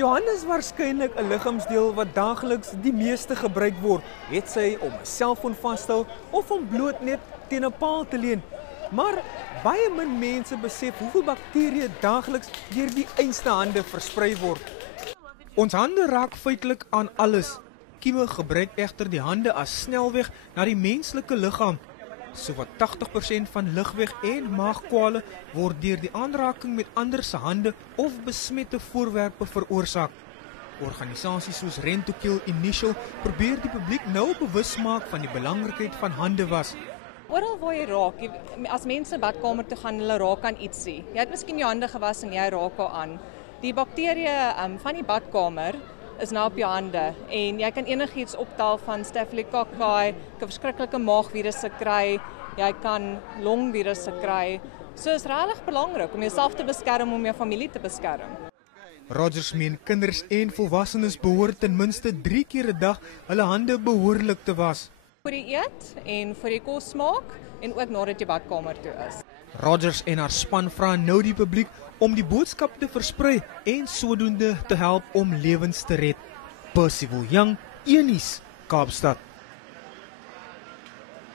Jou hande is waarskynlik 'n liggaamsdeel wat daagliks die meeste gebruik word, het sy om 'n selfoon vas te hou of om bloot net teen 'n paal te leun. Maar baie min mense besef hoeveel bakterieë daagliks deur die einste hande versprei word. Ons hande raak feitelik aan alles. Kieme gebruik egter die hande as snelweg na die menslike liggaam. Sowat 80% van ligweg en maagkwale word deur die aanraking met ander se hande of besmette voorwerpe veroorsaak. Organisasies soos Rent to Kill Initial probeer die publiek nou bewus maak van die belangrikheid van hande was. Oral waar jy raak, as mense badkamer toe gaan, hulle raak aan ietsie. Jy het miskien jou hande gewas en jy raak aan. Die bakterieë van die badkamer is nou op jou hande en jy kan enigiets optel van Staphylococcus, kan verskriklike maagvirusse kry, jy kan longvirusse kry. So is regtig belangrik om jouself te beskerm, om jou familie te beskerm. Rogers meen kinders en volwassenes behoort ten minste 3 keer 'n dag hulle hande behoorlik te was. Voor jy eet en voor jy kos maak en ook nadat jy badkamer toe is. Rogers en haar span vra nou die publiek om die boodskap te versprei en sodoende te help om lewens te red. Percival Young, Unies, Kaapstad.